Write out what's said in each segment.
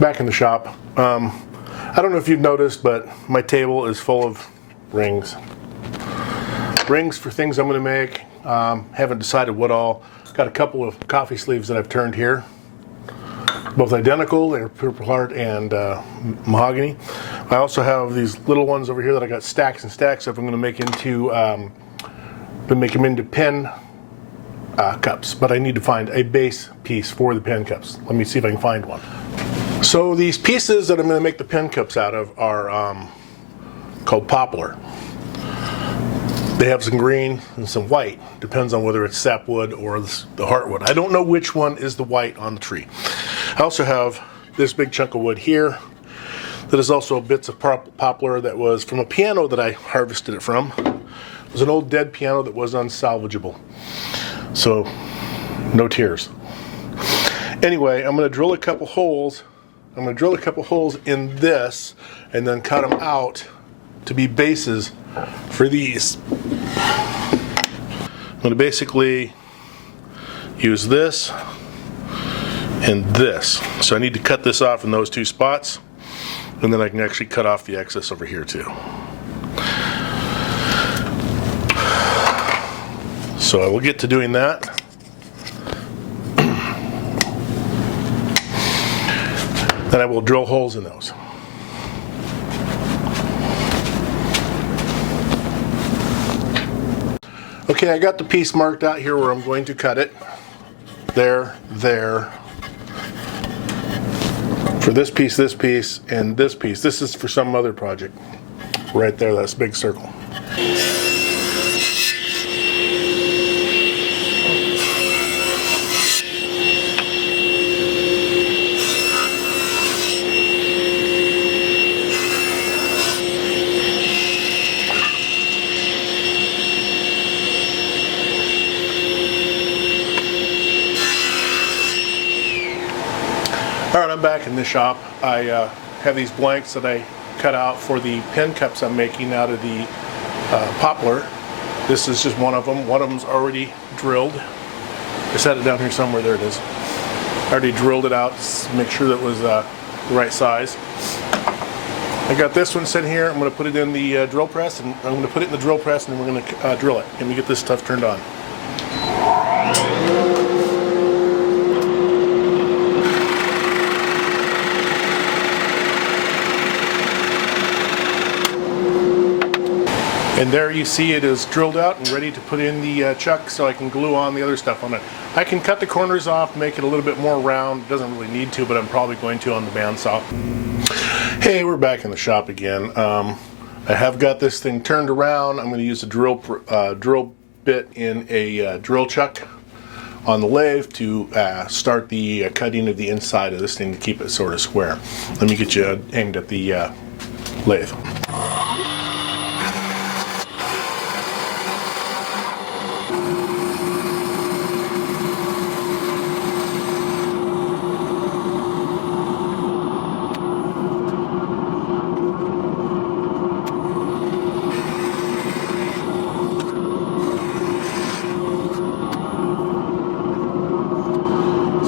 Back in the shop. I don't know if you've noticed, but my table is full of rings. Rings for things I'm going to make. Haven't decided what all. Got a couple of coffee sleeves that I've turned here. Both identical. They're purple heart and mahogany. I also have these little ones over here that I got stacks and stacks of. I'm going to make them into pen cups, but I need to find a base piece for the pen cups. Let me see if I can find one. So these pieces that I'm going to make the pen cups out of are called poplar. They have some green and some white. Depends on whether it's sapwood or the heartwood. I don't know which one is the white on the tree. I also have this big chunk of wood here that is also bits of poplar that was from a piano that I harvested it from. It was an old dead piano that was unsalvageable. So, no tears. Anyway, I'm going to drill a couple holes. I'm going to drill a couple holes in this and then cut them out to be bases for these. I'm going to basically use this and this. So I need to cut this off in those two spots, and then I can actually cut off the excess over here too. So I will get to doing that. Then I will drill holes in those. Okay, I got the piece marked out here where I'm going to cut it. There. For this piece, and this piece. This is for some other project. Right there, that's a big circle. All right, I'm back in the shop. I have these blanks that I cut out for the pen cups I'm making out of the poplar. This is just one of them. One of them's already drilled. I set it down here somewhere. There it is. I already drilled it out to make sure that it was the right size. I got this one sitting here. I'm going to put it in the drill press, and I'm going to put it in the drill press, and then we're going to drill it. Let me get this stuff turned on. And there you see it is drilled out and ready to put in the chuck so I can glue on the other stuff on it. I can cut the corners off, make it a little bit more round. It doesn't really need to, but I'm probably going to on the bandsaw. Hey, we're back in the shop again. I have got this thing turned around. I'm going to use a drill bit in a drill chuck on the lathe to start the cutting of the inside of this thing to keep it sort of square. Let me get you aimed at the lathe.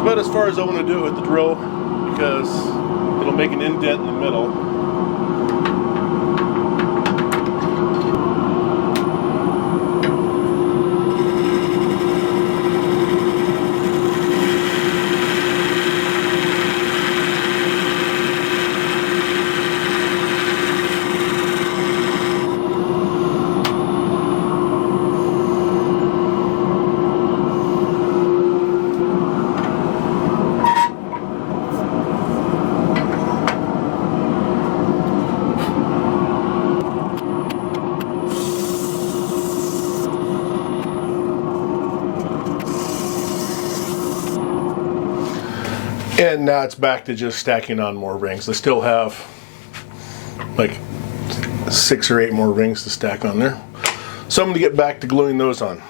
About as far as I want to do it with the drill, because it'll make an indent in the middle. And now it's back to just stacking on more rings. I still have like 6 or 8 more rings to stack on there. So I'm going to get back to gluing those on.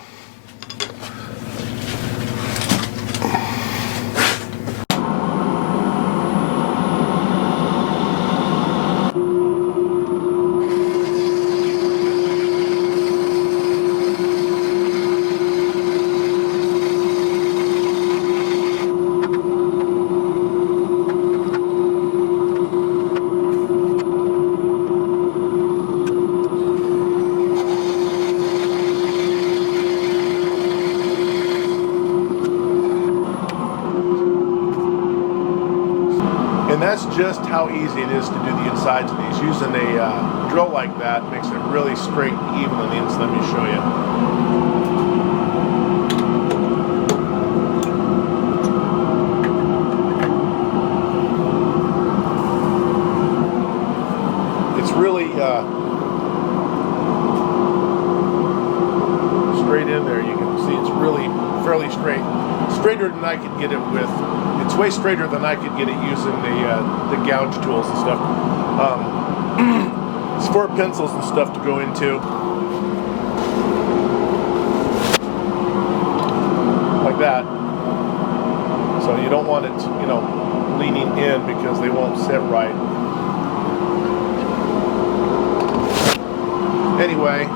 And that's just how easy it is to do the insides of these. Using a drill like that makes it really straight and even on the inside. Let me show you. It's really straight in there. You can see it's really fairly straight. Straighter than I could get it with. It's way straighter than I could get it using the gouge tools and stuff. It's for pencils and stuff to go into. Like that. So you don't want it, you know, leaning in because they won't sit right. Anyway,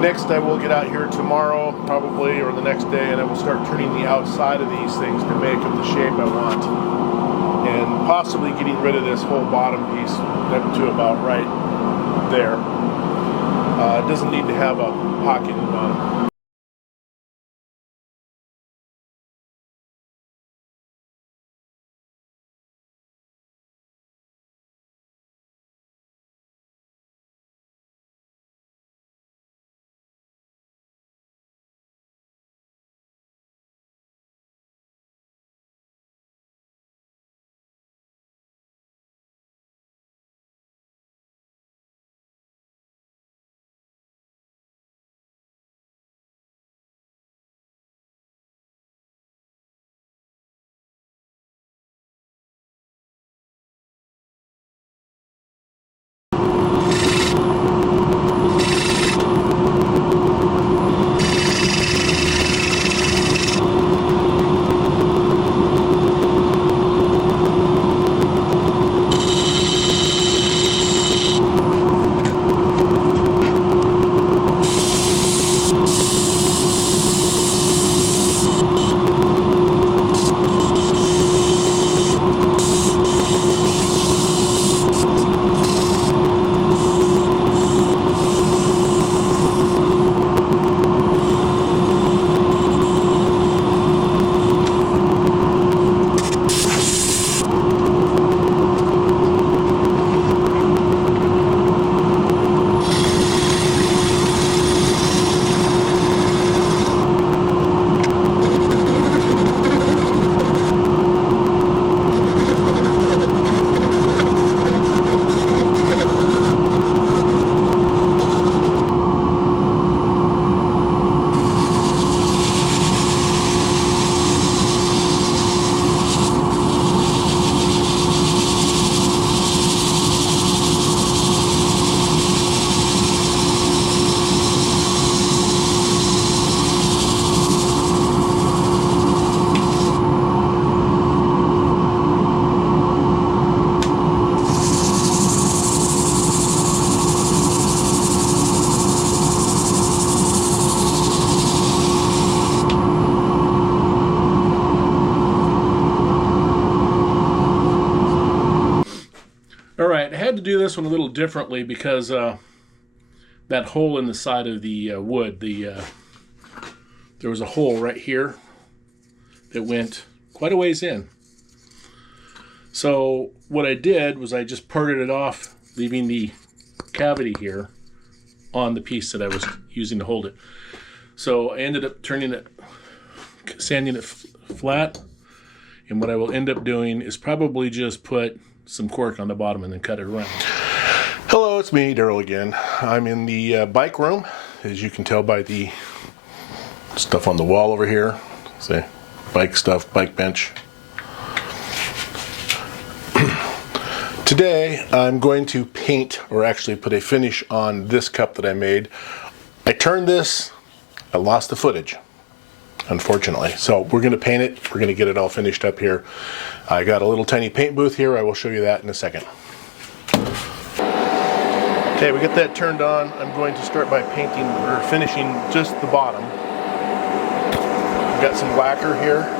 next I will get out here tomorrow, probably, or the next day, and I will start turning the outside of these things to make them the shape I want. And possibly getting rid of this whole bottom piece up to about right there. It doesn't need to have a pocket in the bottom. Alright, I had to do this one a little differently because that hole in the side of the wood, there was a hole right here that went quite a ways in. So what I did was I just parted it off, leaving the cavity here on the piece that I was using to hold it. So I ended up sanding it flat, and what I will end up doing is probably just put some cork on the bottom and then cut it around. Hello, it's me, Daryl again. I'm in the bike room, as you can tell by the stuff on the wall over here. See, bike stuff, bike bench. Today I'm going to paint, or actually put a finish on this cup that I made. I turned this, I lost the footage, unfortunately. So we're going to paint it, we're going to get it all finished up here. I got a little tiny paint booth here, I will show you that in a second. Okay, we got that turned on. I'm going to start by painting, or finishing just the bottom. I've got some lacquer here.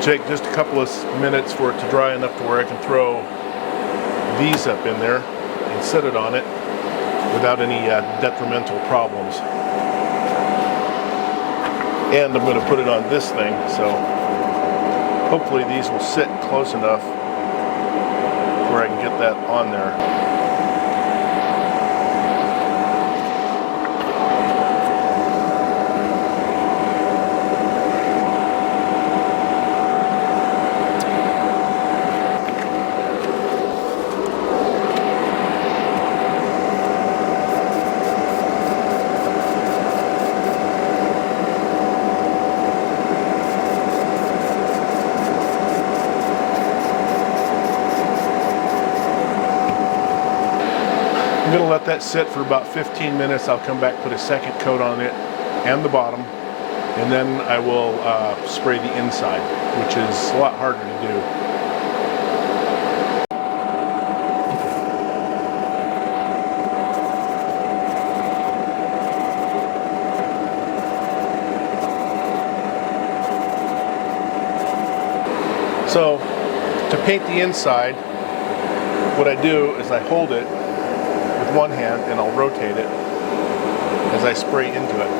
It'll take just a couple of minutes for it to dry enough to where I can throw these up in there and sit it on it without any detrimental problems. And I'm going to put it on this thing, so hopefully these will sit close enough where I can get that on there. I'm going to let that sit for about 15 minutes. I'll come back, put a second coat on it and the bottom, and then I will spray the inside, which is a lot harder to do. So, to paint the inside, what I do is I hold it with one hand and I'll rotate it as I spray into it.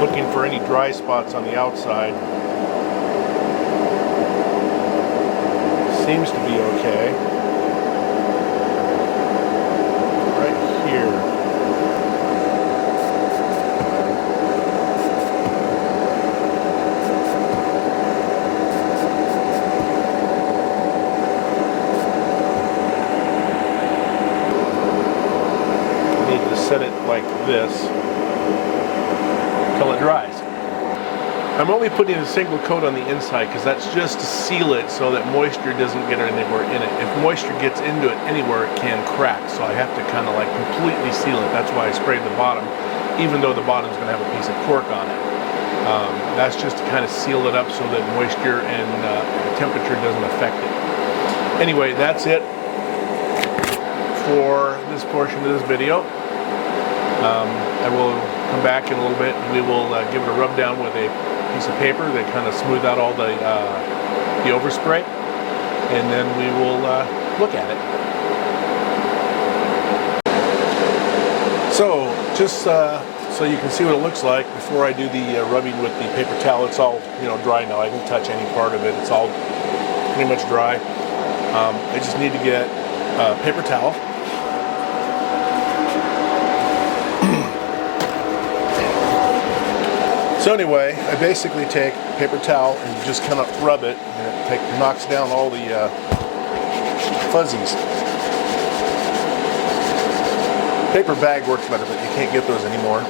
Looking for any dry spots on the outside. Seems to be okay. Right here. I need to set it like this until it dries. I'm only putting a single coat on the inside because that's just to seal it so that moisture doesn't get anywhere in it. If moisture gets into it anywhere, it can crack. So I have to kind of like completely seal it. That's why I sprayed the bottom, even though the bottom's going to have a piece of cork on it. That's just to kind of seal it up so that moisture and temperature doesn't affect it. Anyway, that's it for this portion of this video. I will come back in a little bit and we will give it a rub down with a piece of paper that kind of smooth out all the overspray, and then we will look at it. So just so you can see what it looks like before I do the rubbing with the paper towel, it's all dry now. I can touch any part of it. It's all pretty much dry. I just need to get a paper towel. So anyway, I basically take a paper towel and just kind of rub it, and it knocks down all the fuzzies. Paper bag works better, but you can't get those anymore.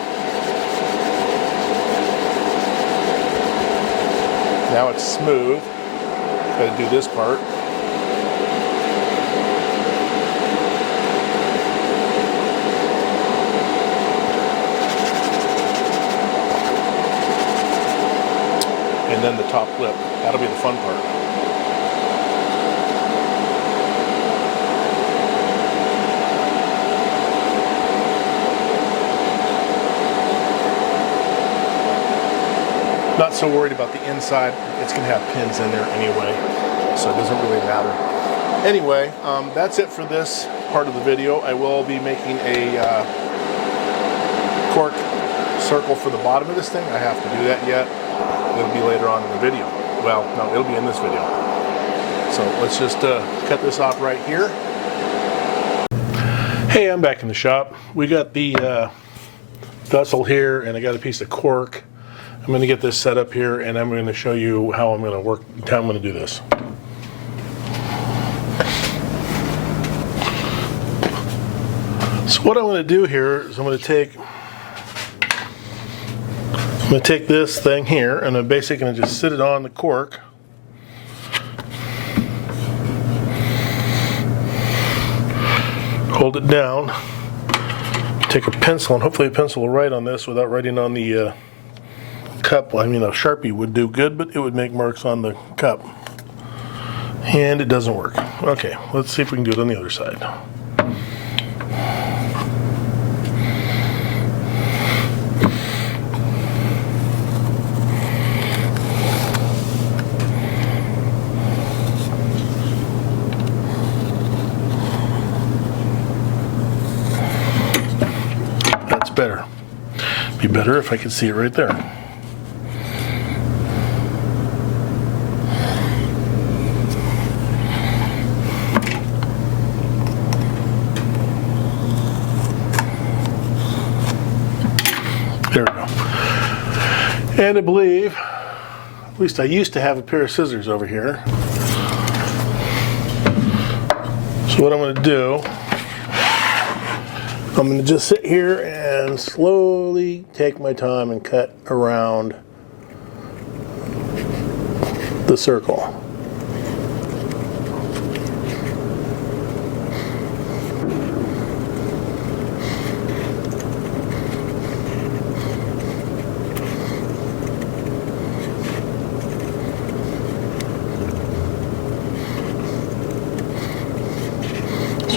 Now it's smooth. Got to do this part. And then the top lip. That'll be the fun part. Not so worried about the inside. It's going to have pins in there anyway, so it doesn't really matter. Anyway, that's it for this part of the video. I will be making a cork circle for the bottom of this thing. I have to do that yet. It'll be later on in the video. Well, no, it'll be in this video. So let's just cut this off right here. Hey, I'm back in the shop. We got the vessel here, and I got a piece of cork. I'm going to get this set up here, and I'm going to show you how I'm going to do this. So what I'm going to do here is I'm going to take this thing here, and I'm basically going to just sit it on the cork. Hold it down. Take a pencil, and hopefully a pencil will write on this without writing on the cup, I mean a Sharpie would do good, but it would make marks on the cup. And it doesn't work. Okay, let's see if we can do it on the other side. That's better. Be better if I could see it right there. There we go. And I believe, at least I used to have a pair of scissors over here. So what I'm going to do, I'm going to just sit here and slowly take my time and cut around the circle.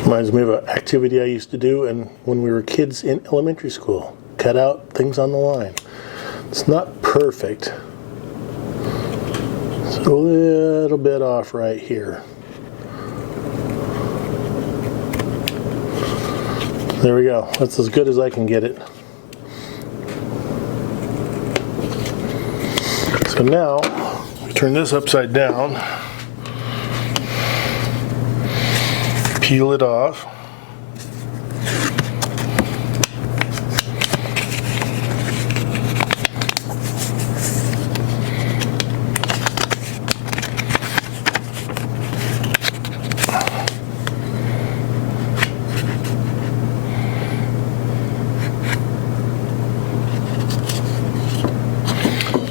Reminds me of an activity I used to do and when we were kids in elementary school. Cut out things on the line. It's not perfect. It's a little bit off right here. There we go. That's as good as I can get it. So now, we turn this upside down. Peel it off.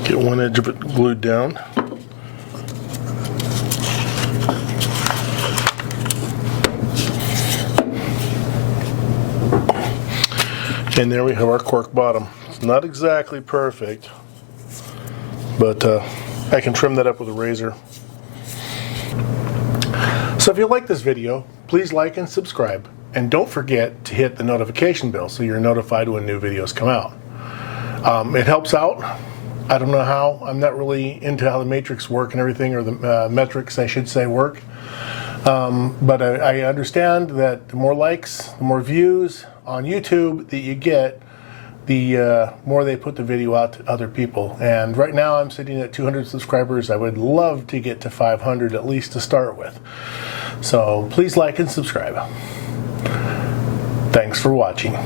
Get one edge of it glued down. And there we have our cork bottom. It's not exactly perfect, but I can trim that up with a razor. So if you like this video, please like and subscribe. And don't forget to hit the notification bell so you're notified when new videos come out. It helps out. I don't know how. I'm not really into how the matrix work and everything, or the metrics, I should say, work. But I understand that the more likes, the more views on YouTube that you get, the more they put the video out to other people. And right now I'm sitting at 200 subscribers. I would love to get to 500 at least to start with. So please like and subscribe. Thanks for watching.